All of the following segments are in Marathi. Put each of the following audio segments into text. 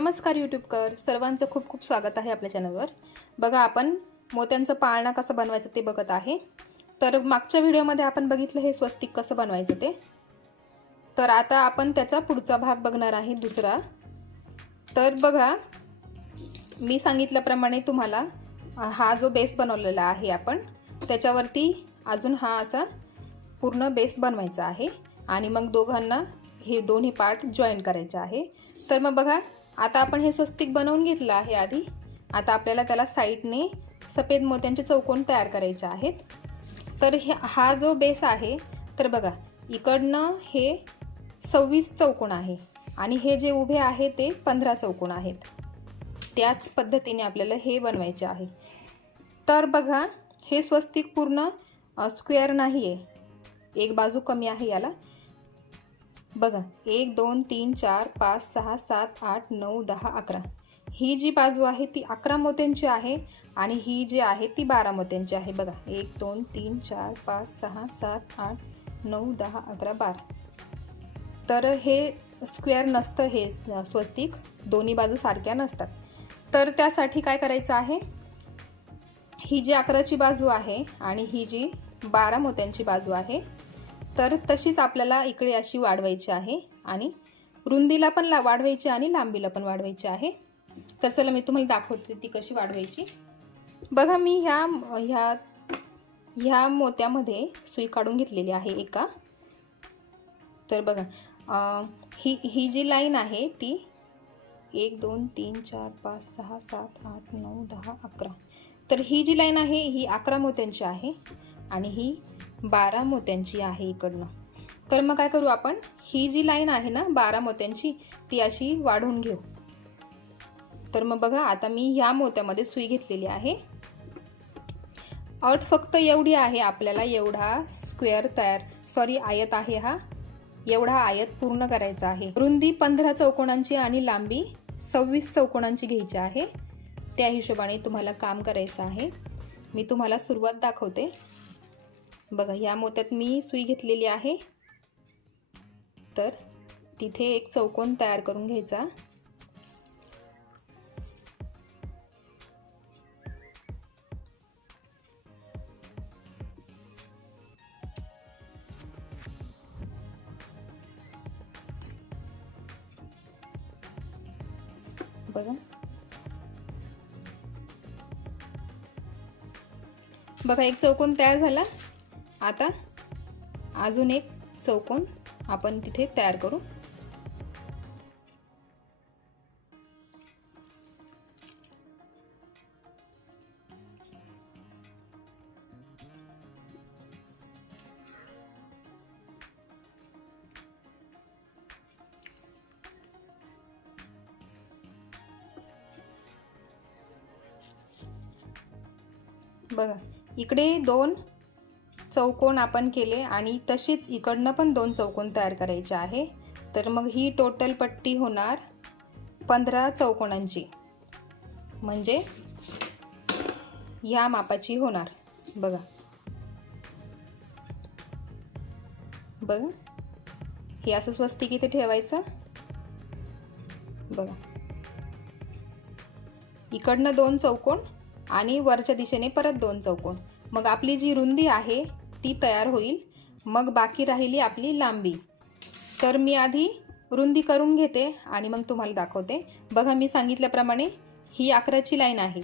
नमस्कार यूट्यूबकर सर्वांचं खूप खूप स्वागत आहे आपल्या चॅनलवर। बघा आपण मोत्यांचं पाळणा कसं बनवायचं ते बघत आहे। तर मागच्या व्हिडिओमध्ये आपण बघितलं हे स्वस्तिक कसं बनवायचं ते। तर आता आपण त्याचा पुढचा भाग बघणार आहे दुसरा। तर बघा मी सांगितल्याप्रमाणे तुम्हाला हा जो बेस बनवलेला आहे आपण त्याच्यावरती अजून हा असा पूर्ण बेस बनवायचा आहे आणि मग दोघांना हे दोन्ही पार्ट जॉईन करायचे आहे। तर मग बघा आता आपण हे स्वस्तिक बनवून घेतलं आहे आधी। आता आपल्याला त्याला साइडने सफेद मोत्यांचे चौकोन तयार करायचे आहेत। तर हा जो बेस आहे तर बघा इकडनं हे 26 चौकोन आहे आणि हे जे उभे आहे ते 15 चौकोन आहेत। त्याच पद्धतीने आपल्याला हे बनवायचे आहे। तर बघा हे स्वस्तिक पूर्ण स्क्वेअर नाही आहे, एक बाजू कमी आहे याला। बघा 1 2 3 4 5 6 7 8 9 10 11 ही जी बाजू आहे ती 11 मोत्यांची आहे आणि ही जी आहे ती 12 मोत्यांची आहे। बघा 1 2 3 4 5 6 7 8 9 10 11 12। तर हे स्क्वेअर नसतं, हे स्वस्तिक दोन्ही बाजू सारख्या नसतात। तर त्यासाठी काय करायचं आहे, ही जी 11ची बाजू आहे आणि ही जी 12 मोत्यांची बाजू आहे तर तशीच आपल्याला इकडे अशी वाढवायची आहे आणि रुंदीला पण वाढवायची आणि लांबीला पण वाढवायची आहे। तर चला मी तुम्हाला दाखवते ती कशी वाढवायची। बघा मी ह्या मोत्यामध्ये सुई काढून घेतलेली आहे एका। तर बघा ही जी लाईन आहे ती 1 2 3 4 5 6 7 8 9 10 11। तर ही जी लाईन आहे ही 11 मोत्यांची आहे आणि ही 12 मोत्यांची आहे इकडनं। तर मग काय करू आपण, ही जी लाईन आहे ना 12 मोत्यांची ती अशी वाढवून घेऊ। तर मग बघा आता मी ह्या मोत्यामध्ये सुई घेतलेली आहे। अट फक्त एवढी आहे, आपल्याला एवढा स्क्वेअर आयत आहे हा, एवढा आयत पूर्ण करायचा आहे। रुंदी 15 चौकोनांची आणि लांबी 26 चौकोनांची घ्यायची आहे। त्या हिशोबाने तुम्हाला काम करायचं आहे। मी तुम्हाला सुरुवात दाखवते। बघा या मोत्यात मी सुई घेतलेली आहे, तर तिथे एक चौकोन तयार करून घ्यायचा। बघा एक चौकोन तयार झाला। आता अजून एक चौकोन आपण तिथे तयार करू। बघा इकडे 2 चौकोन आपण केले आणि तशीच इकडनं पण 2 चौकोन तयार करायचे आहे। तर मग ही टोटल पट्टी होणार 15 चौकोनांची, म्हणजे या मापाची होणार। बघा बघा हे असं स्वस्तिक इथे ठेवायचं। बघा इकडनं 2 चौकोन आणि वरच्या दिशेने परत 2 चौकोन, मग आपली जी रुंदी आहे ती तयार होईल। मग बाकी राहिली आपली लांबी। तर मी आधी रुंदी करून घेते आणि मग तुम्हाला दाखवते। बघा मी सांगितल्याप्रमाणे ही 11ची लाईन आहे,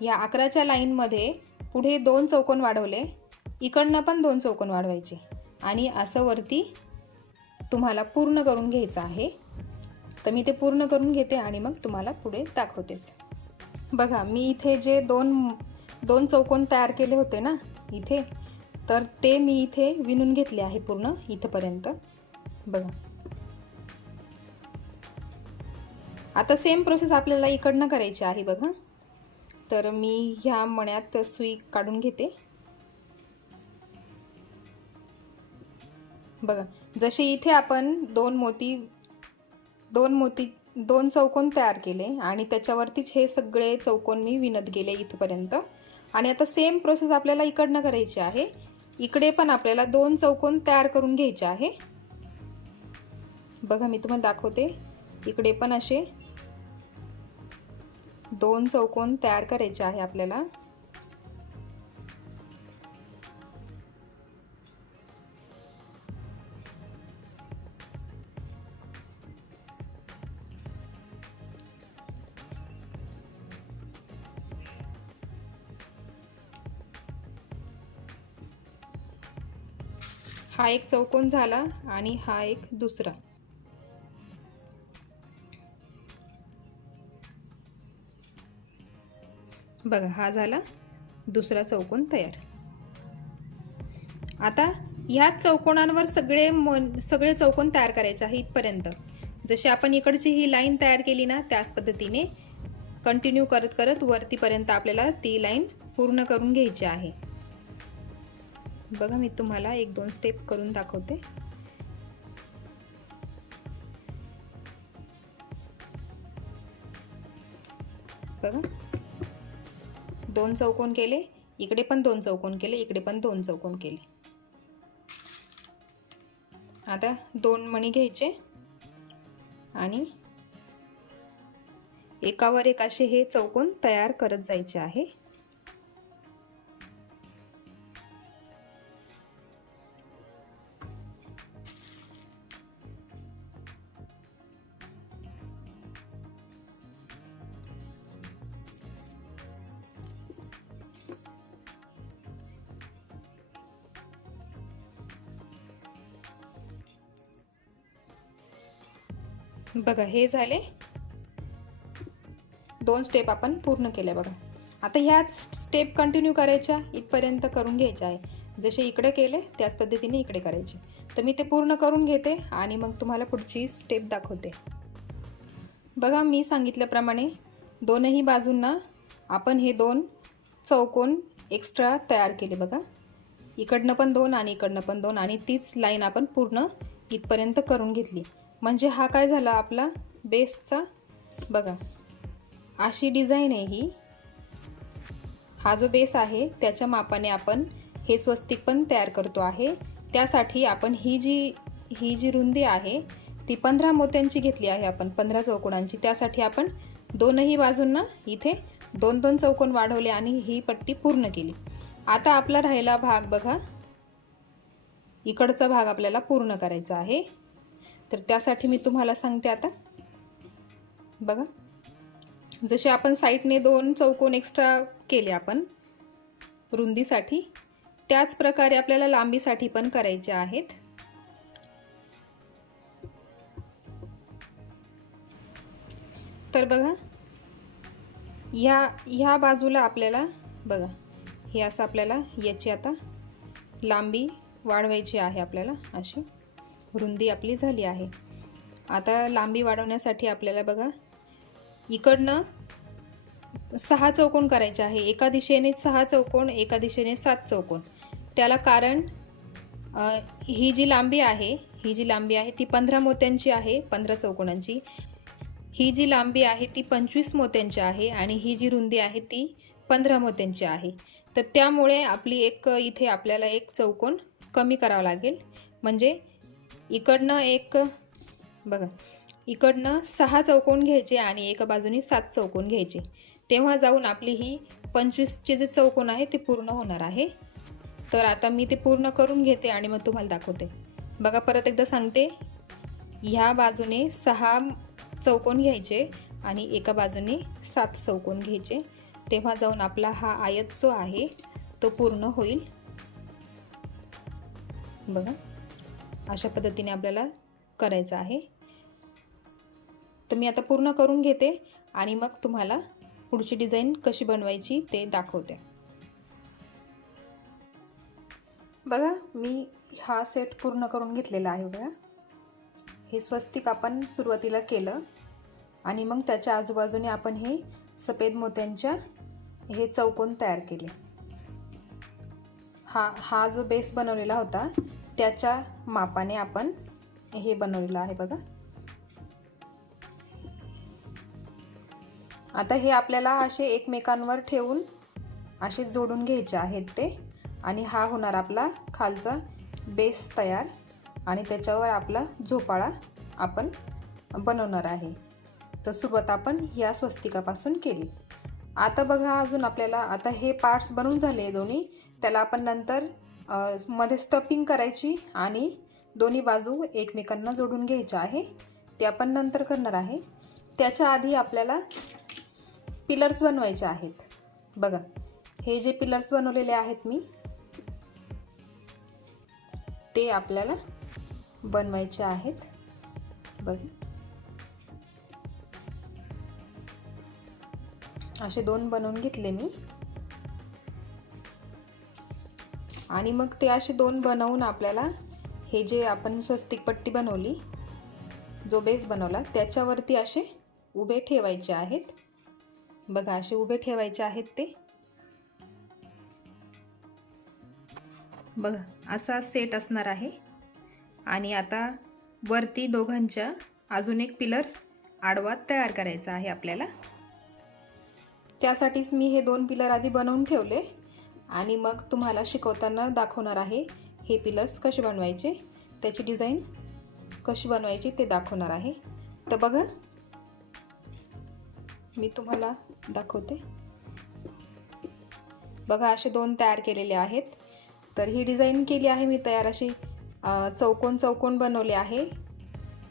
या 11च्या लाईनमध्ये पुढे 2 चौकोन वाढवले, इकडनं पण 2 चौकोन वाढवायचे आणि असं वरती तुम्हाला पूर्ण करून घ्यायचं आहे। तर मी ते पूर्ण करून घेते आणि मग तुम्हाला पुढे दाखवतेच। बघा मी इथे जे दोन चौकोन तयार केले होते ना इथे, तर ते मी इथे विणून घेतले आहे पूर्ण इथपर्यंत। बघा आता सेम प्रोसेस आपल्याला इकडनं करायची आहे। बघा तर मी ह्या मण्यात सुई काढून घेते। बघा जसे इथे आपण दोन चौकोन तयार केले आणि त्याच्यावरतीच हे सगळे चौकोन मी विणत गेले इथपर्यंत। आणि आता सेम प्रोसेस आपल्याला इकडनं करायची आहे। इकडे पण आपल्याला 2 चौकोन तयार करून घ्यायचे आहे। बघा मी तुम्हाला दाखवते, इकडे पण असे 2 चौकोन तयार करायचे आहे आपल्याला. हा एक चौकोन झाला आणि हा एक दुसरा. बघा, हा झाला दुसरा चौकोन तयार. आता ह्याच चौकोनांवर सगळे चौकोन तयार करायचे आहे इथपर्यंत. जशी आपण इकडची ही लाईन तयार केली ना, त्याच पद्धतीने कंटिन्यू करत करत वरतीपर्यंत आपल्याला ती लाईन पूर्ण करून घ्यायची आहे. बघा, मी तुम्हाला 1-2 स्टेप करून दाखवते. बघा, 2 चौकोन केले, इकडे पण 2 चौकोन केले, इकडे पण 2 चौकोन केले. आता 2 मणी घ्यायचे आणि एकावर एक असे हे चौकोन तयार करत जायचे आहे. बघा, हे झाले 2 स्टेप आपण पूर्ण केल्या. बघा, आता ह्याच स्टेप कंटिन्यू करायच्या, इथपर्यंत करून घ्यायच्या आहे. जसे इकडे केले त्याच पद्धतीने इकडे करायचे. तर मी ते पूर्ण करून घेते आणि मग तुम्हाला पुढची स्टेप दाखवते. बघा, मी सांगितल्याप्रमाणे दोनही बाजूंना आपण हे 2 चौकोन एक्स्ट्रा तयार केले. बघा, इकडनं पण 2 आणि इकडनं पण 2 आणि तीच लाईन आपण पूर्ण इथपर्यंत करून घेतली. म्हणजे हा काय झाला आपला बेसचा. बघा, अशी डिझाईन आहे ही. हा जो बेस आहे त्याच्या मापाने आपण हे स्वस्तिक पण तयार करतो आहे. त्यासाठी आपण ही जी रुंदी आहे ती 15 मोत्यांची घेतली आहे आपण, 15 चौकोनांची. त्यासाठी आपण दोनही बाजूंना इथे 2-2 चौकोन वाढवले आणि ही पट्टी पूर्ण केली. आता आपला राहिला भाग बघा, इकडचा भाग आपल्याला पूर्ण करायचा आहे. तर त्यासाठी मी तुम्हाला सांगते आता. बघा, जसे आपण साईडने 2 चौकोन एक्स्ट्रा केले आपण रुंदीसाठी, त्याच प्रकारे आपल्याला लांबीसाठी पण करायचे आहेत. तर बघा, ह्या बाजूला आपल्याला बघा, हे असं आपल्याला याची आता लांबी वाढवायची आहे. आपल्याला अशी रुंदी आपली झाली आहे. आता लांबी वाढवण्यासाठी आपल्याला बघा, इकडनं 6 चौकोन करायचे आहे. एका दिशेने 6 चौकोन, एका दिशेने 7 चौकोन. त्याला कारण ही जी लांबी आहे ती 15 मोत्यांची आहे, 15 चौकोनांची. ही जी लांबी आहे ती 25 मोत्यांची आहे आणि ही जी रुंदी आहे ती 15 मोत्यांची आहे. तर त्यामुळे आपली इथे आपल्याला एक चौकोन कमी करावा लागेल. म्हणजे इकडनं बघा, इकडनं 6 चौकोन घ्यायचे आणि एका बाजूनी 7 चौकोन घ्यायचे. तेव्हा जाऊन आपली ही 25चे जे चौकोन आहे ते पूर्ण होणार आहे. तर आता मी ते पूर्ण करून घेते आणि मग तुम्हाला दाखवते. बघा, परत एकदा सांगते, ह्या बाजूने 6 चौकोन घ्यायचे आणि एका बाजूने 7 चौकोन घ्यायचे. तेव्हा जाऊन आपला हा आयत जो आहे तो पूर्ण होईल. बघा, अशा पद्धतीने आपल्याला करायचं आहे. तर मी आता पूर्ण करून घेते आणि मग तुम्हाला पुढची डिझाईन कशी बनवायची ते दाखवते. बघा, मी हा सेट पूर्ण करून घेतलेला आहे. बघा, हे स्वस्तिक आपण सुरुवातीला केलं आणि मग त्याच्या आजूबाजूने आपण हे सफेद मोत्यांच्या हे चौकोन तयार केले. हा जो बेस बनवलेला होता त्याच्या मापाने आपण हे बनवलेलं आहे. बघा, आता हे आपल्याला असे एकमेकांवर ठेवून असे जोडून घ्यायचे आहेत ते. आणि हा होणार आपला खालचा बेस तयार आणि त्याच्यावर आपला झोपाळा आपण बनवणार आहे. तर सुरुवात आपण या स्वस्तिकापासून केली. आता बघा अजून आपल्याला आता हे पार्ट्स बनवून झाले दोन्ही, त्याला आपण नंतर मध्ये स्टफिंग करायची आणि दोन्ही बाजू एकमेकांना जोडून घ्यायच्या आहे. ते आपण नंतर करणार आहे. त्याच्या आधी आपल्याला पिलर्स बनवायचे आहेत. बघा हे जे पिलर्स बनवलेले आहेत मी, ते आपल्याला बनवायचे आहेत. बघा असे 2 बनवून घेतले मी आणि मग ते असे 2 बनवून आपल्याला हे जे आपण स्वस्तिक पट्टी बनवली, जो बेस बनवला, त्याच्यावरती असे उभे ठेवायचे आहेत. बघा असे उभे ठेवायचे आहेत ते. बघा असा सेट असणार आहे. आणि आता वरती दोघांच्या अजून एक पिलर आडवा तयार करायचा आहे आपल्याला. त्यासाठीच मी हे 2 पिलर आधी बनवून ठेवले आणि मग तुम्हाला शिकवताना दाखवणार आहे हे पिलर्स कसे बनवायचे, त्याची डिझाईन कशी बनवायची ते दाखवणार आहे. तर बघा मी तुम्हाला दाखवते. बघा असे 2 तयार केलेले आहेत. तर ही डिझाईन केली आहे मी तयार, अशी चौकोन चौकोन बनवले आहे.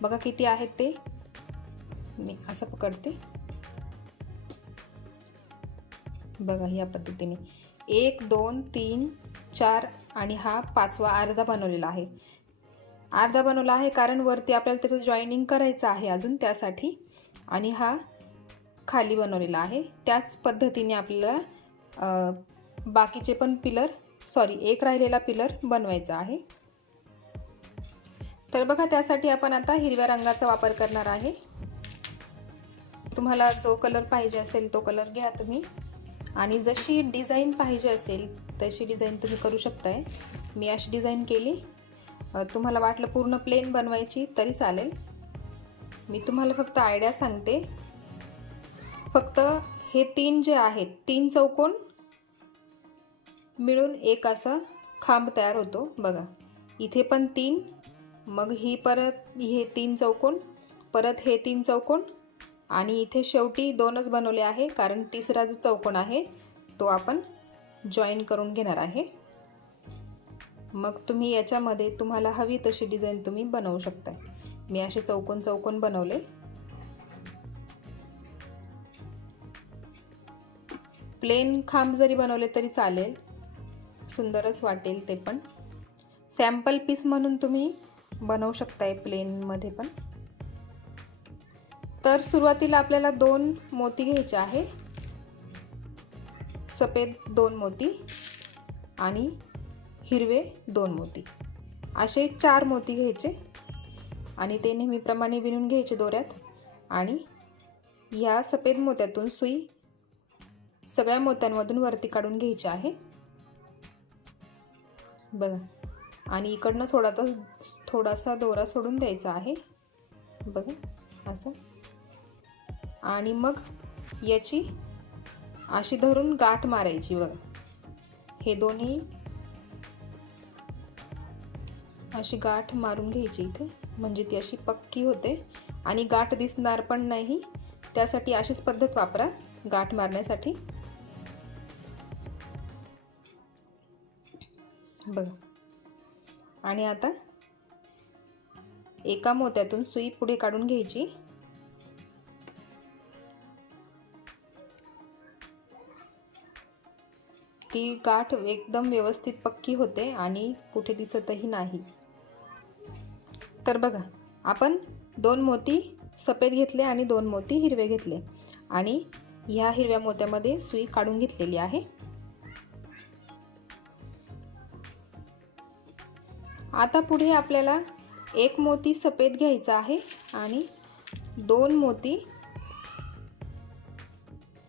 बघा किती आहेत ते. मी असं पकडते. बघा या पद्धतीने 1 2 3 4 आणि हा 5वा अर्धा बनवलेला आहे. अर्धा बनवला आहे कारण वरती आपल्याला त्याचं जॉईनिंग करायचं आहे अजून, त्यासाठी. आणि हा खाली बनवलेला आहे. त्याच पद्धतीने आपल्याला बाकीचे पण पिलर, एक राहिलेला पिलर बनवायचा आहे. तर बघा त्यासाठी आपण आता हिरव्या रंगाचा वापर करणार आहे. तुम्हाला जो कलर पाहिजे असेल तो कलर घ्या तुम्ही, आणि जशी डिझाईन पाहिजे असेल तशी डिझाईन तुम्ही करू शकताय. मी अशी डिझाईन केली. तुम्हाला वाटलं पूर्ण प्लेन बनवायची तरी चालेल. मी तुम्हाला फक्त आयडिया सांगते. फक्त हे 3 जे आहेत, 3 चौकोन मिळून एक असा खांब तयार होतो. बघा इथे पण 3, मग ही परत हे 3 चौकोन, परत हे 3 चौकोन, आणि इथे शेवटी 2च बनवले आहे कारण तिसरा जो चौकोन आहे तो आपण जॉईन करून घेणार आहे. मग तुम्ही याच्यामध्ये तुम्हाला हवी तशी डिझाईन तुम्ही बनवू शकता. मी असे चौकोन चौकोन बनवले. प्लेन खांब जरी बनवले तरी चालेल, सुंदरच वाटेल ते पण. सॅम्पल पीस म्हणून तुम्ही बनवू शकताय प्लेनमध्ये पण. तर सुरुवातीला आपल्याला 2 मोती घ्यायचे आहे. सफेद 2 मोती आणि हिरवे 2 मोती, असे 4 मोती घ्यायचे आणि ते नेहमीप्रमाणे विणून घ्यायचे दोऱ्यात. आणि ह्या सफेद मोत्यातून सुई सगळ्या मोत्यांमधून वरती काढून घ्यायची आहे. बघा, आणि इकडनं थोडासा दोरा सोडून द्यायचा आहे. बघा असं. आणि मग याची अशी धरून गाठ मारायची. बघा हे दोन्ही अशी गाठ मारून घ्यायची इथे, म्हणजे ती अशी पक्की होते आणि गाठ दिसणार पण नाही. त्यासाठी अशीच पद्धत वापरा गाठ मारण्यासाठी. बघा, आणि आता एका मोत्यातून सुई पुढे काढून घ्यायची. ती गाठ एकदम व्यवस्थित पक्की होते आणि कुठे दिसतही नाही. तर बघा आपण 2 मोती सफेद घेतले आणि 2 मोती हिरवे घेतले आणि ह्या हिरव्या मोत्यामध्ये सुई काढून घेतलेली आहे. आता पुढे आपल्याला 1 मोती सफेद घ्यायचा आहे आणि 2 मोती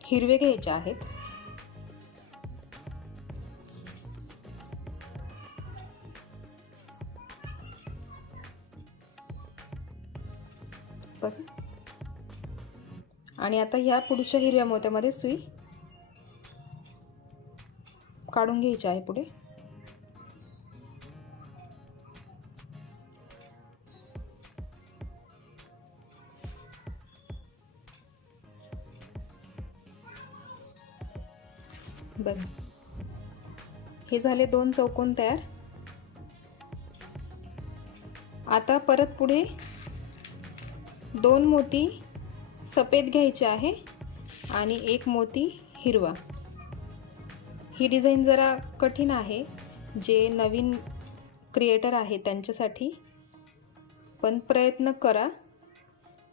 हिरवे घ्यायचे आहेत. बघा, आणि आता ह्या पुढच्या हिरव्या मोत्यामध्ये सुई काढून घ्यायची आहे पुढे. बघा, हे झाले 2 चौकोन तयार. आता परत पुढे 2 मोती सफेद घ्यायचे आहे आणि 1 मोती हिरवा. ही डिझाईन जरा कठीण आहे, जे नवीन क्रिएटर आहे त्यांच्यासाठी, पण प्रयत्न करा,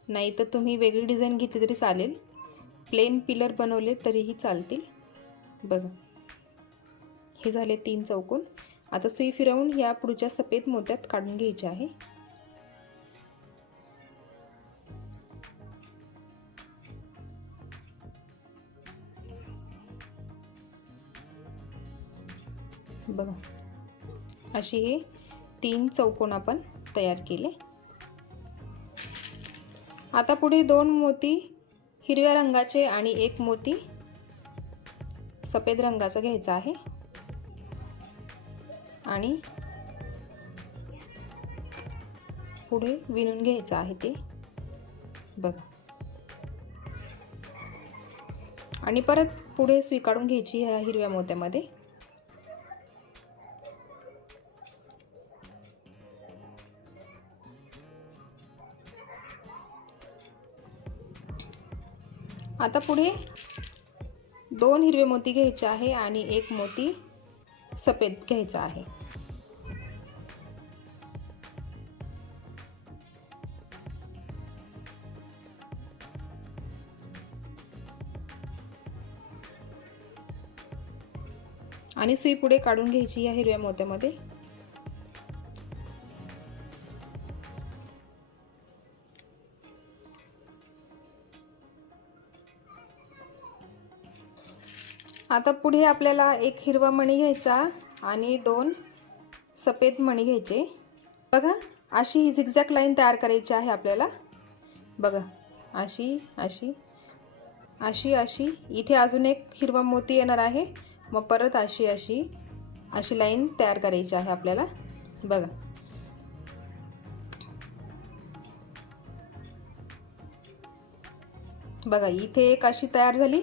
नाही तर तुम्ही वेगळी डिझाईन घेतली तरी चालेल. प्लेन पिलर बनवले तरीही चालतील. बघा, हे झाले 3 चौकोन. आता सुई फिरवून या पुढच्या सफेद मोत्यात काढून घ्यायचे आहे. बघा, अशी हे 3 चौकोन आपण तयार केले. आता पुढे 2 मोती हिरव्या रंगाचे आणि 1 मोती सफेद रंगाचा घ्यायचा आहे आणि पुढे विणून घ्यायचं आहे ते. बघा, आणि परत पुढे सुई काढून घ्यायची ह्या हिरव्या मोत्यामध्ये. आता पुढे 2 हिरवे मोती घ्यायचे आहे आणि 1 मोती सफेद घ्यायचा आहे. आणि सुई पुढे काढून घ्यायची या हिरव्या मोत्यामध्ये. आता पुढे आपल्याला 1 हिरवा मणी घ्यायचा आणि 2 सफेद मणी घ्यायचे. बघा, अशी ही झिगझॅग लाईन तयार करायची आहे आपल्याला. बघा, अशी अशी अशी अशी, इथे अजून 1 हिरवा मोती येणार आहे, मग परत अशी अशी अशी लाईन तयार करायची आहे आपल्याला. बघा, बघा, इथे 1 अशी तयार झाली,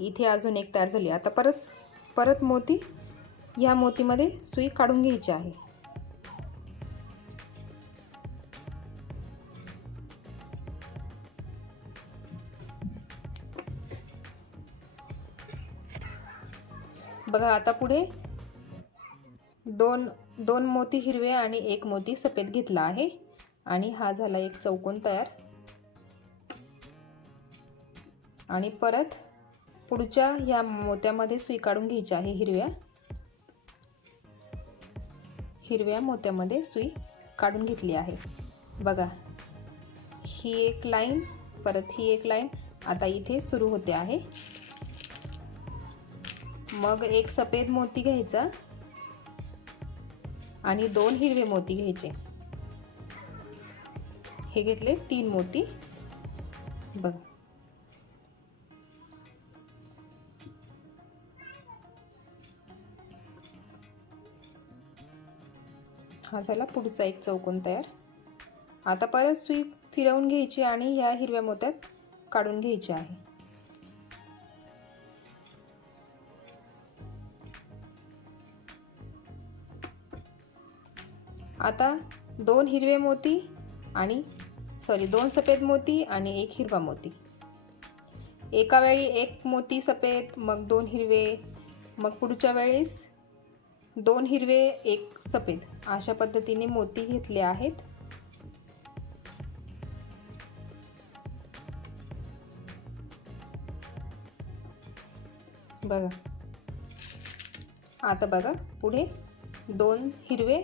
इथे अजून 1 तयार झाली. आता परत मोती ह्या मोतीमध्ये सुई काढून घ्यायची आहे. बघा, आता पुढे 2 मोती हिरवे आणि 1 मोती सफेद घेतला आहे आणि हा झाला 1 चौकोन तयार. आणि परत पुढच्या या मोत्यामध्ये सुई काढून घ्यायची आहे. हिरव्या मोत्यामध्ये सुई काढून घेतली आहे. बघा, ही 1 लाईन, परत ही 1 लाईन आता इथे सुरू होते आहे. मग 1 सफेद मोती घ्यायचा आणि 2 हिरवे मोती घ्यायचे. हे घेतले 3 मोती. बघा, हा झाला पुढचा 1 चौकोन तयार. आता परत सुई फिरवून घ्यायची आणि ह्या हिरव्या मोत्यात काढून घ्यायची आहे. आता 2 हिरवे मोती आणि 2 सफेद मोती आणि 1 हिरवा मोती. एका वेळी 1 मोती सफेद, मग 2 हिरवे, मग पुढच्या वेळेस 2 हिरवे 1 सफेद, अशा पद्धतीने मोती घेतले आहेत. बघा, आता बघा, पुढे 2 हिरवे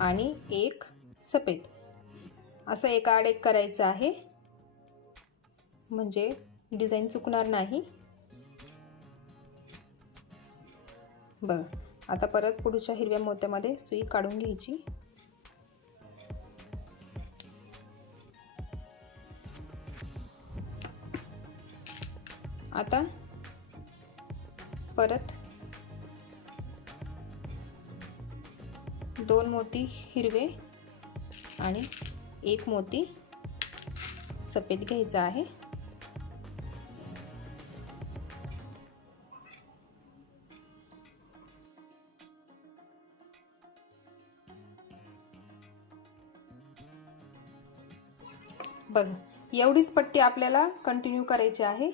आणि 1 सफेद असं एकाआड एक करायचं आहे, म्हणजे डिझाईन चुकणार नाही. बघा, आता परत पुढच्या हिरव्या मोत्यामध्ये सुई काढून घ्यायची. आता परत 2 मोती हिरवे आणि 1 मोती सफेद घ्यायचा आहे. बघा एवढीच पट्टी आपल्याला कंटिन्यू करायची आहे।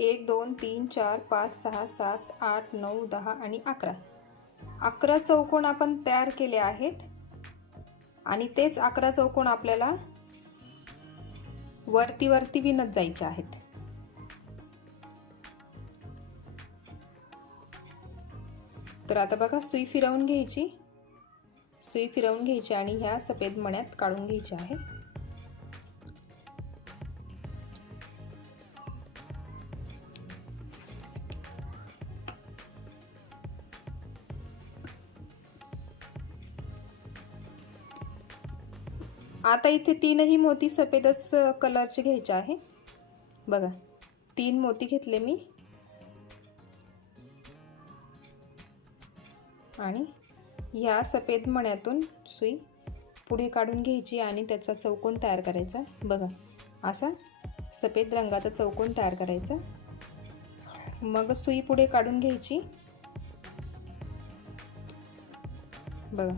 1 2 3 4 5 6 7 8 9 10 आणि 11 चौकोन आपण तयार केले आहेत आणि तेच 11 चौकोन आपल्याला वरती वरती विणत जायचे आहेत। तर आता बघा सुई फिरवून घ्यायची, आणि ह्या सफेद मण्यात काढून घ्यायची आहे। आता इथे तीनही मोती सफेदच कलरचे घ्यायचे आहे। बघा 3 मोती घेतले मी आणि ह्या सफेद मण्यातून सुई पुढे काढून घ्यायची आणि त्याचा चौकोन तयार करायचा। बघा असा सफेद रंगाचा चौकोन तयार करायचा। मग सुई पुढे काढून घ्यायची। बघा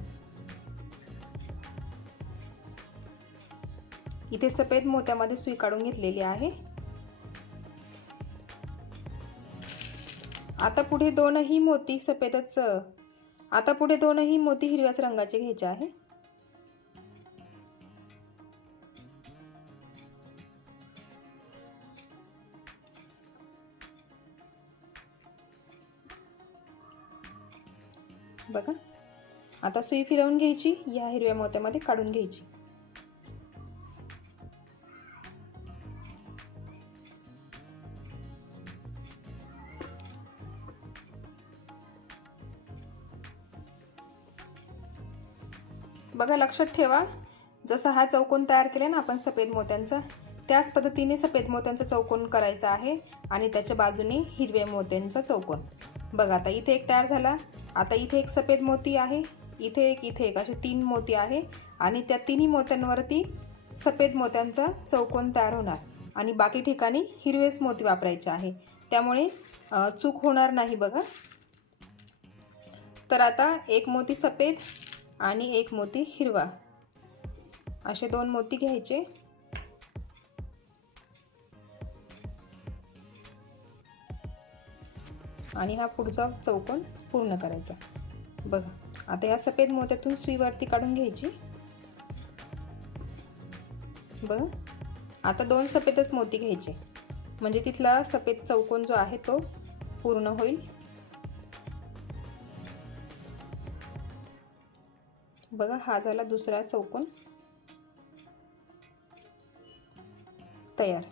इथे सफेद मोत्यामध्ये सुई काढून घेतलेली आहे। आता पुढे दोनही मोती हिरव्याच रंगाचे घ्यायचे आहे। बघा आता सुई फिरवून घ्यायची, या हिरव्या मोत्यामध्ये काढून घ्यायची। बघा लक्षात ठेवा, जसा हा चौकोन तयार केला ना आपण सफेद मोत्यांचा, त्याच पद्धतीने सफेद मोत्यांचा चौकोन करायचा आहे आणि त्याच्या बाजूने हिरव्या मोत्यांचा चौकोन। बघा आता इथे एक तयार झाला। आता इथे एक सफेद मोती आहे, इथे एक असे 3 मोती आहे आणि त्या तिन्ही मोत्यांवरती सफेद मोत्यांचा चौकोन तयार होणार आणि बाकी ठिकाणी हिरवेच मोती वापरायचे आहे, त्यामुळे चूक होणार नाही। बघा तर आता एक मोती सफेद आणि एक मोती हिरवा, असे 2 मोती घ्यायचे आणि हा पुढचा चौकोन पूर्ण करायचा। बघा आता या सफेद मोत्यातून सुई वरती काढून घ्यायची। बघा आता 2 सफेदच मोती घ्यायचे, म्हणजे तिथला सफेद चौकोन जो आहे तो पूर्ण होईल। बघा हा झाला दुसरा चौकोन तयार।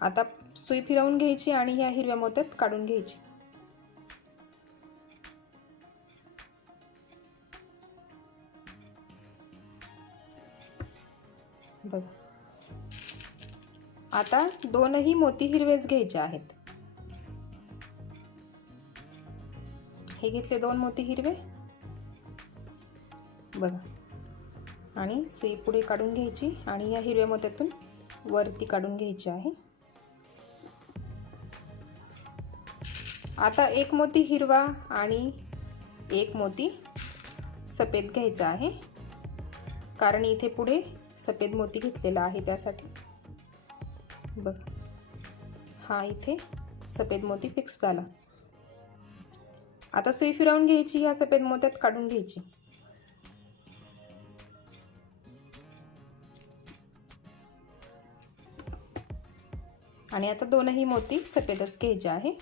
आता सुई फिरवून घ्यायची आणि ह्या हिरव्या मोत्यात काढून घ्यायची। बघा आता दोनही मोती हिरवेच घ्यायचे आहेत। हे घेतले 2 मोती हिरवे। बघा आणि सुई पुढे काढून घ्यायची आणि या हिरव्या मोत्यातून वरती काढून घ्यायची आहे। आता एक मोती हिरवा आणि एक मोती सफेद घ्यायचा आहे, कारण इथे पुढे सफेद मोती घेतलेला आहे त्यासाठी। बघा हा इथे सफेद मोती फिक्स झाला। आता सुई फिरवून घ्यायची, ह्या सफेद मोत्यात काढून घ्यायची। आणि आता दोनही मोती सफेदच घ्यायचे आहे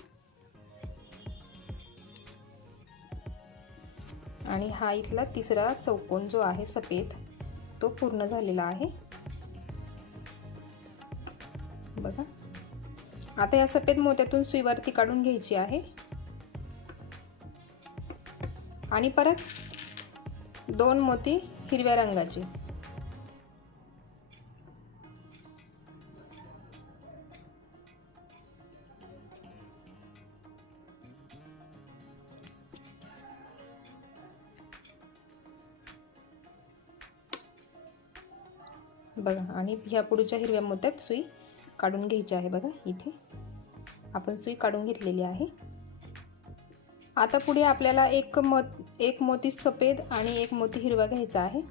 आणि हा इथला तिसरा चौकोन जो आहे सफेद तो पूर्ण झालेला आहे। बघा आता या सफेद मोत्यातून सुई वरती काढून घ्यायची आहे आणि परत 2 मोती हिरव्या रंगाचे। बघा आणि ह्या पुढच्या हिरव्या मोत्यात सुई काढून घ्यायची आहे। बघा इथे आपण सुई काढून घेतलेली आहे। आता पुढे आपल्याला एक मोती सफेद आणि एक मोती हिरवा घ्यायचा आहे।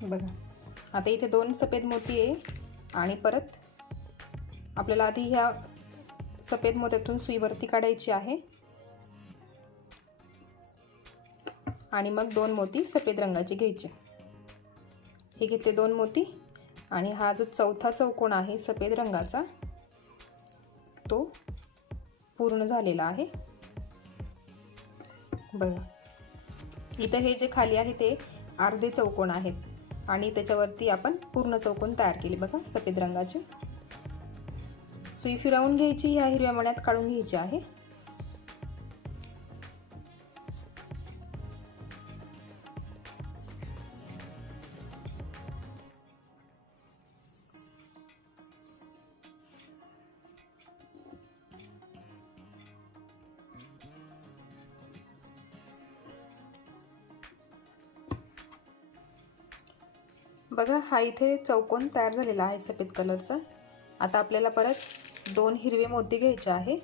बघा आता इथे 2 सफेद मोती आहे आणि परत आपल्याला आधी ह्या सफेद मोत्यातून सुई वरती काढायची आहे आणि मग 2 मोती सफेद रंगाचे घ्यायचे। हे घेतले 2 मोती आणि हा जो चौथा चौकोन आहे सफेद रंगाचा तो पूर्ण झालेला आहे। बघा इथं हे जे खाली आहे ते अर्धे चौकोन आहेत आणि त्याच्यावरती आपण पूर्ण चौकोन तयार केले बघा सफेद रंगाचे। सुई फिरवून घ्यायची, ह्या हिरव्या मण्यात काढून घ्यायची आहे। बघा हा इथे चौकोन तयार झालेला आहे सफेद कलरचा। आता आपल्याला परत 2 हिरवे मोती घ्यायचे आहे।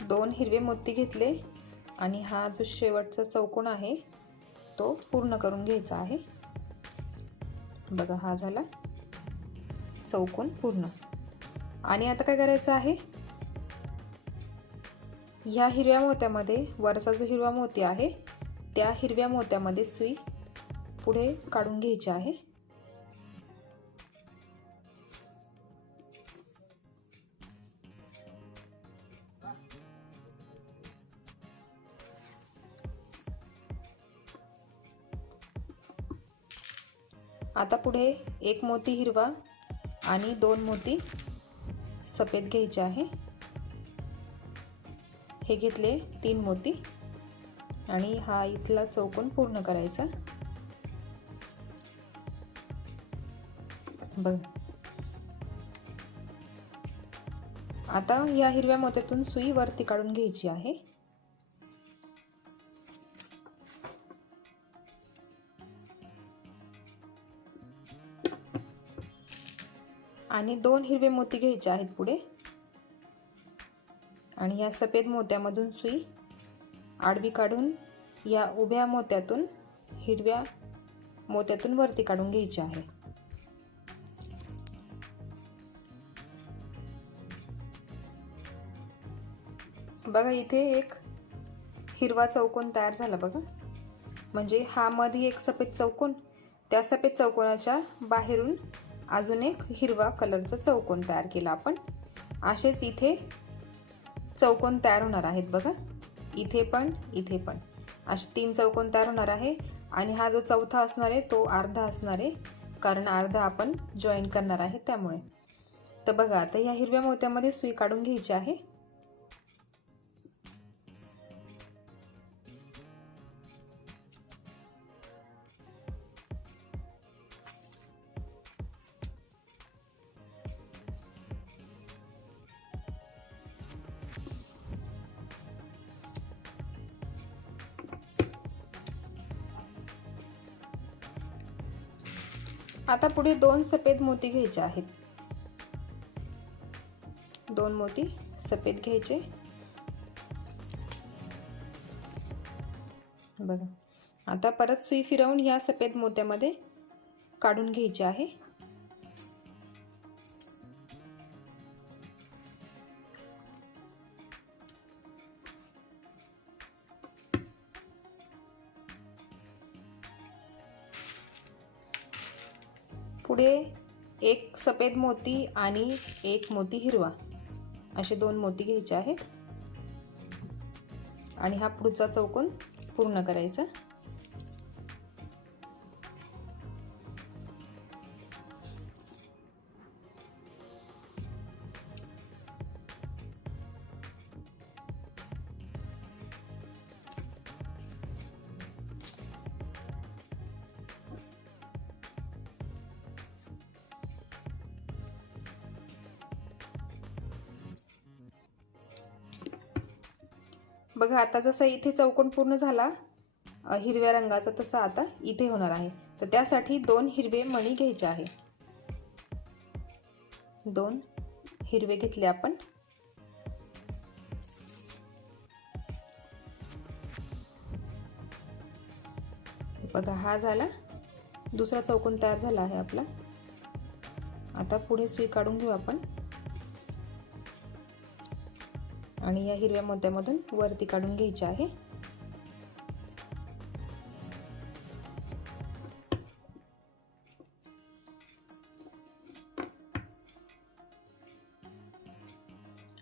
दोन हिरवे मोती घेतले आणि हा जो शेवटचा चौकोन आहे तो पूर्ण करून घ्यायचा आहे। बघा हा झाला चौकोन पूर्ण। आणि आता काय करायचं आहे, ह्या हिरव्या मोत्यामध्ये वरचा जो हिरवा मोती आहे त्या हिरव्या मोत्यामध्ये सुई पुढे काढून घ्यायची आहे। आता पुढे 1 मोती हिरवा आणि 2 मोती सफेद घ्यायचे आहे। हे घेतले 3 मोती आणि हा इथला चौकोन पूर्ण करायचा। बघ आता या हिरव्या मोत्यातून सुई वरती काढून घ्यायची आहे। आणि 2 हिरवे मोती घ्यायचे आहेत पुढे आणि या सफेद मोत्यामधून सुई आडवी काढून या उभ्या मोत्यातून हिरव्या मोत्यातून वरती काढून घ्यायची आहे। बघा इथे एक हिरवा चौकोन तयार झाला बघा, म्हणजे हा मध्ये एक सफेद चौकोन, त्या सफेद चौकोनाच्या बाहेरून अजून एक हिरवा कलरचा चौकोन तयार केला आपण। असेच इथे चौकोन तयार होणार आहेत बघा, इथे पण इथे पण असे 3 चौकोन तयार होणार आहे। आणि हा जो चौथा असणार आहे तो अर्धा असणार आहे, कारण अर्धा आपण जॉईन करणार आहे त्यामुळे। तर बघा आता या हिरव्या मोत्यामध्ये सुई काढून घ्यायची आहे। आता पुढे 2 सफेद मोती घ्यायचे आहेत। 2 मोती सफेद घ्यायचे। बघा आता परत सुई फिरवून ह्या सफेद मोत्यामध्ये काढून घ्यायचे आहे। पुढे 1 सफेद मोती आणि 1 मोती हिरवा असे 2 मोती घ्यायचे आहेत आणि हा पुढचा चौकोन पूर्ण करायचा। बघा आता जसं इथे चौकोन पूर्ण झाला हिरव्या रंगाचा, तसा आता इथे होणार आहे। तर त्यासाठी 2 हिरवे मणी घ्यायचे आहे। 2 हिरवे घेतले आपण. बघा हा झाला, दुसरा चौकोन तयार झाला आहे आपला. आता पुढे सुई काढून घेऊ आपण आणि या हिरव्या मोत्यामधून वरती काढून घ्यायची आहे.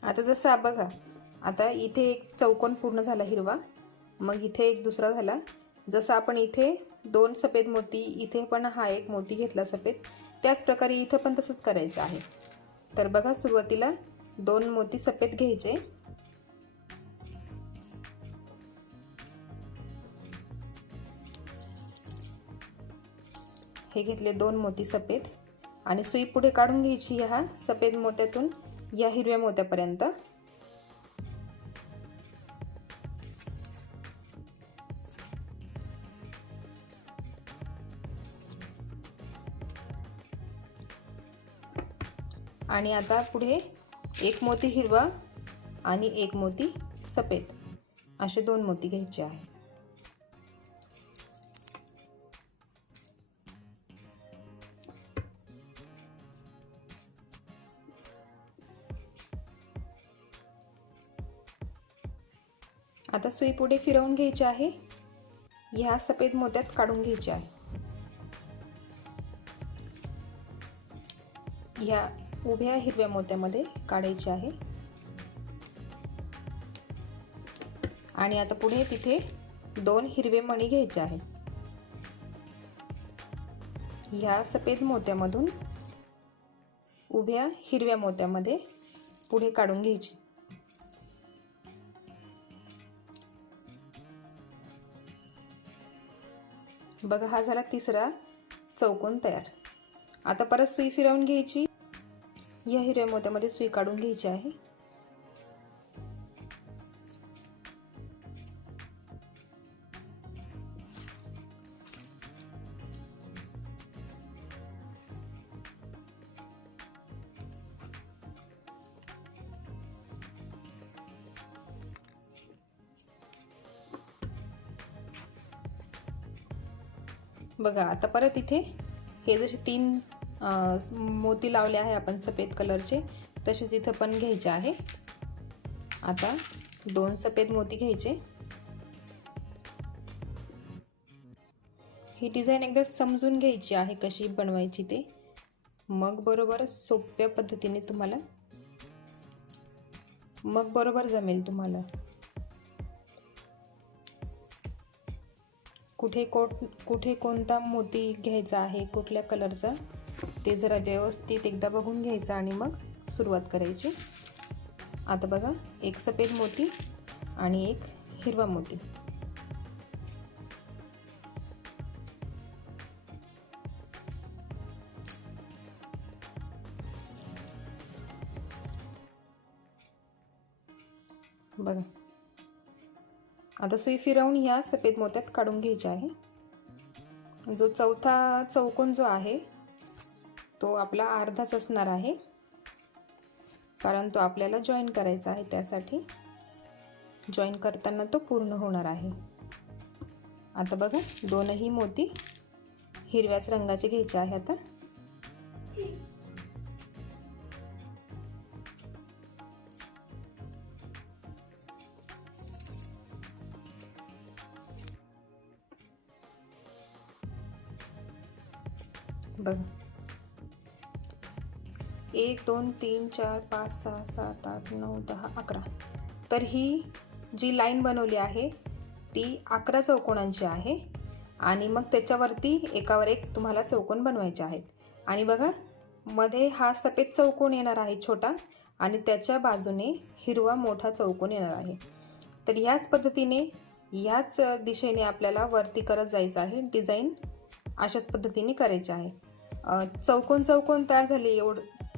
आता जसं बघा, आता इथे एक चौकोन पूर्ण झाला हिरवा, मग इथे एक दुसरा झाला. जसं आपण इथे 2 सफेद मोती, इथे पण हा एक मोती घेतला सफेद, त्याच प्रकारे इथं पण तसंच करायचं आहे. तर बघा, सुरुवातीला 2 मोती सफेद घ्यायचे. हे घेतले 2 मोती सफेद आणि सुई पुढे काढून घ्यायची ह्या सफेद मोत्यातून या हिरव्या मोत्यापर्यंत. आणि आता पुढे एक मोती हिरवा आणि एक मोती सफेद असे 2 मोती घ्यायचे आहे. आता सुई पुढे फिरवून घ्यायची आहे, ह्या सफेद मोत्यात काढून घ्यायचे आहे. ह्या उभ्या हिरव्या मोत्यामध्ये काढायचे आहे. आणि आता पुढे तिथे 2 हिरवे मणी घ्यायचे आहेत. ह्या सफेद मोत्यामधून उभ्या हिरव्या मोत्यामध्ये पुढे काढून घ्यायची. बघा, हा झाला तिसरा चौकोन तयार. आता परत सुई फिरवून घ्यायची, या हिरव्या मोत्यामध्ये सुई काढून घ्यायची आहे. बघा, आता परत इथे हे जसे 3 मोती लावले आहे आपण सफेद कलरचे, तसेच इथं पण घ्यायचे आहे. आता 2 सफेद मोती घ्यायचे. ही डिझाईन एकदा समजून घ्यायची आहे कशी बनवायची ते, मग बरोबर सोप्या पद्धतीने तुम्हाला बरोबर जमेल. तुम्हाला कुठे कोणता मोती घ्यायचा आहे, कुठल्या कलरचा, ते जरा व्यवस्थित एकदा बघून घ्यायचं आणि मग सुरुवात करायची. आता बघा, एक सफेद मोती आणि एक हिरवा मोती. बघा, आता सुई फिरवून ह्या सफेद मोत्यात काढून घ्यायचे आहे. जो चौथा चौकोन जो आहे तो आपला अर्धाच असणार आहे, कारण तो आपल्याला जॉईन करायचा आहे. त्यासाठी जॉईन करताना तो पूर्ण होणार आहे. आता बघा, 2ही मोती हिरव्याच रंगाचे घ्यायचे आहे. आता बघा, 1 2 3 4 5 6 7 8 9 10 11. तर ही जी लाईन बनवली आहे ती 11 चौकोनांची आहे आणि मग त्याच्यावरती एकावर एक तुम्हाला चौकोन बनवायचे आहेत. आणि बघा, मध्ये हा सफेद चौकोन येणार आहे छोटा आणि त्याच्या बाजूने हिरवा मोठा चौकोन येणार आहे. तर ह्याच पद्धतीने ह्याच दिशेने आपल्याला वरती करत जायचं आहे. डिझाईन अशाच पद्धतीने करायची आहे. चौकोन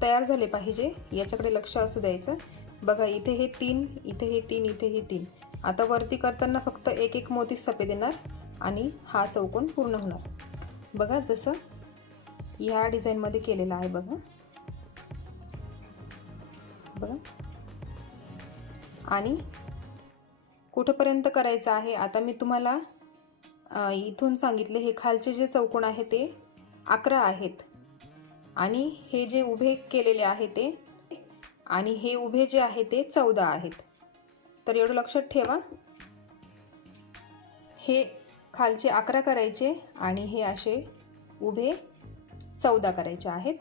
तयार झाले पाहिजे, याच्याकडे लक्ष असू द्यायचं. बघा, इथे हे 3, इथे हे 3, इथे हे 3. आता वरती करताना फक्त एक मोती सफेद येणार आणि हा चौकोन पूर्ण होणार. बघा, जसं ह्या डिझाईनमध्ये केलेला आहे. बघा, बघा, आणि कुठेपर्यंत करायचं आहे आता मी तुम्हाला इथून सांगितले. हे खालचे जे चौकोन आहे ते 11 आहेत आणि हे जे उभे केलेले आहे ते, आणि हे उभे जे आहे ते 14 आहेत. तर एवढं लक्षात ठेवा. हे खालचे 11 करायचे आणि हे असे उभे 14 करायचे आहेत.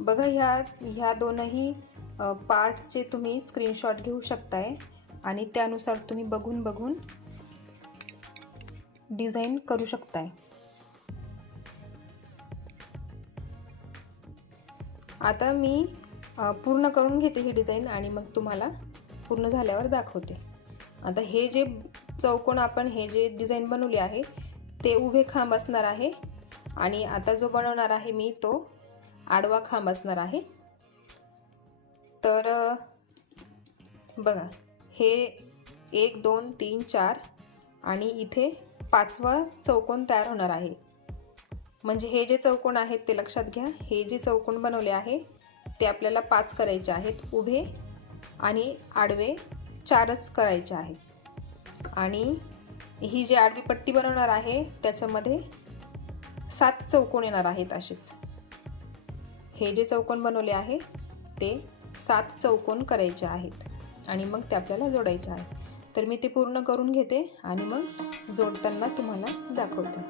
बघा, ह्या दोनही पार्टचे तुम्ही स्क्रीनशॉट घेऊ शकताय आणि त्यानुसार तुम्ही बघून डिझाईन करू शकताय. आता मी पूर्ण करून घेते ही डिझाईन आणि मग तुम्हाला पूर्ण झाल्यावर दाखवते. आता हे जे चौकोन आपण हे जे डिझाईन बनवली आहे ते उभे खांब असणार आहे आणि आता जो बनवणार आहे मी तो आडवा खांब असणार आहे. तर बघा, हे 1 2 3 4 आणि इथे 5वा चौकोन तयार होणार आहे. म्हणजे हे जे चौकोन आहेत ते लक्षात घ्या. हे जे चौकोन बनवले आहे ते आपल्याला 5 करायचे आहेत. उभे आणि आडवे 4च करायचे आहेत. आणि ही जी आडवी पट्टी बनवणार आहे त्याच्यामध्ये 7 चौकोन येणार आहेत असेच. हे जे चौकोन बनवले आहे ते 7 चौकोन करायचे आहेत आणि मग ते आपल्याला जोडायचे आहे. तर मी ते पूर्ण करून घेते आणि मग जोडताना तुम्हाला दाखवते.